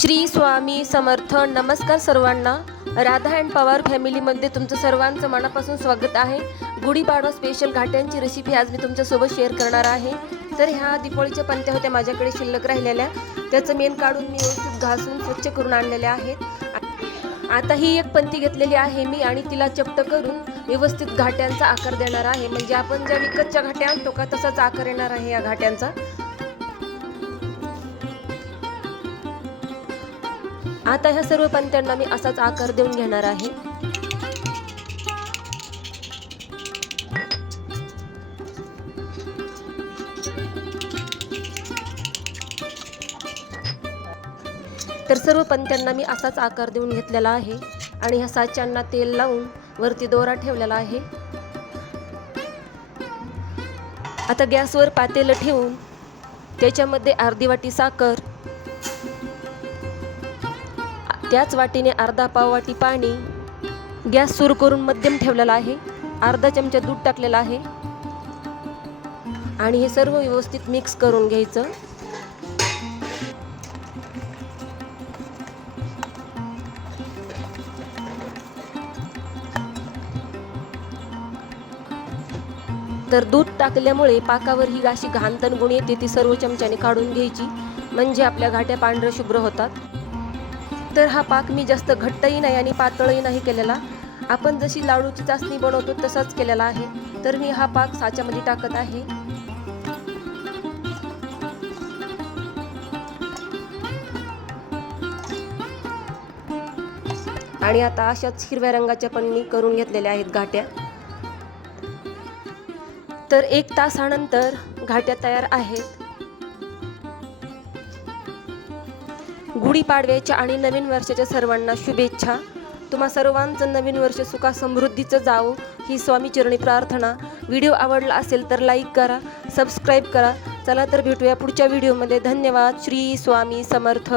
श्री स्वामी समर्थ नमस्कार सर्वांना. राधा अँड पवार फॅमिलीमध्ये तुमचं सर्वांचं मनापासून स्वागत आहे. गुढीपाडवा स्पेशल घाट्यांची रेसिपी आज मी तुमच्यासोबत शेअर करणार आहे. तर ह्या दिपोळीच्या पंत्या होत्या माझ्याकडे शिल्लक राहिलेल्या. त्याचं मेन काढून मी व्यवस्थित घासून स्वच्छ करून आणलेल्या आहेत. आता ही एक पंती घेतलेली आहे मी आणि तिला चपट करून व्यवस्थित घाट्यांचा आकार देणार आहे. म्हणजे आपण ज्या विकतच्या घाट्या आणतो का तसाच आकार येणार आहे या घाट्यांचा. आता ह्या सर्व पंत्यांना मी असाच आकार देऊन घेणार आहे. तर सर्व पंत्यांना मी असाच आकार देऊन घेतलेला आहे आणि ह्या साच्यांना तेल लावून वरती दोरा ठेवलेला आहे. आता गॅसवर पातेलं ठेवून त्याच्यामध्ये अर्धी वाटी साखर त्याच वाटीने अर्धा पाव वाटी पाणी गॅस सुरू करून मध्यम ठेवलेला आहे. अर्धा चमचा दूध टाकलेलं आहे. आणि हे सर्व व्यवस्थित मिक्स करून घ्यायचं. तर दूध टाकल्यामुळे पाकावर ही अशी घाणतण गुण येते ती सर्व चमच्याने काढून घ्यायची. म्हणजे आपल्या घाट्या पांढऱ्या शुभ्र होतात. तर हा पाक मी जास्त घट्टही नाही आणि पातळही नाही केलेला. आपण जशी लाडूची चाचणी बनवतो तसाच केलेला आहे. तर मी हा पाक साच्यामध्ये टाकत आहे. आणि आता अशाच हिरव्या रंगाच्या पण मी करून घेतलेल्या आहेत घाट्या. तर एक तासानंतर घाट्या तयार आहेत. गुढीपाडव्याच्या आणि नवीन वर्षाच्या सर्वांना शुभेच्छा. तुम्हा सर्वांचं नवीन वर्ष सुखा समृद्धीचं जावो ही स्वामी चरणी प्रार्थना. व्हिडिओ आवडला असेल तर लाईक करा सबस्क्राईब करा. चला तर भेटूया पुढच्या व्हिडिओमध्ये. धन्यवाद. श्री स्वामी समर्थ.